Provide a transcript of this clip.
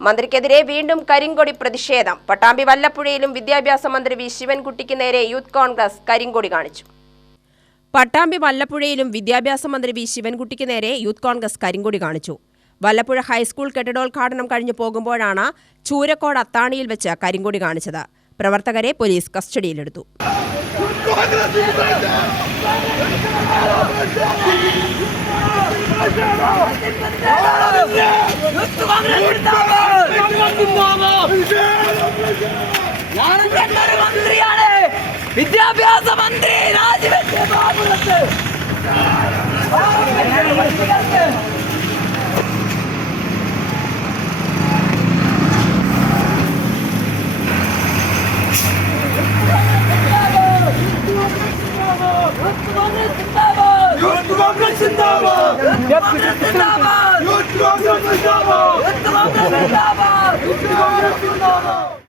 മന്ത്രിക്കെതിരെ വീണ്ടും കരിങ്കൊടി പ്രതിഷേധം. പട്ടാമ്പി വല്ലപ്പുഴയിലും വിദ്യാഭ്യാസ മന്ത്രി വി ശിവൻകുട്ടിക്ക് നേരെ യൂത്ത് കോൺഗ്രസ് കരിങ്കൊടി കാണിച്ചു. പട്ടാമ്പി വല്ലപ്പുഴയിലും വിദ്യാഭ്യാസ മന്ത്രി വി ശിവൻകുട്ടിക്ക് നേരെ യൂത്ത് കോൺഗ്രസ് കരിങ്കൊടി കാണിച്ചു. വല്ലപ്പുഴ ഹൈസ്കൂൾ കെട്ടിടോദ്ഘാടനം കഴിഞ്ഞു പോകുമ്പോഴാണ് ചൂരക്കോട് അത്താണിയിൽ വെച്ച് കരിങ്കൊടി കാണിച്ചത്. പ്രവർത്തകരെ പോലീസ് കസ്റ്റഡിയിലെടുത്തു. വിദ്യാഭ്യാസ മന്ത്രി രാജിവെച്ച് ബാബുറത്ത്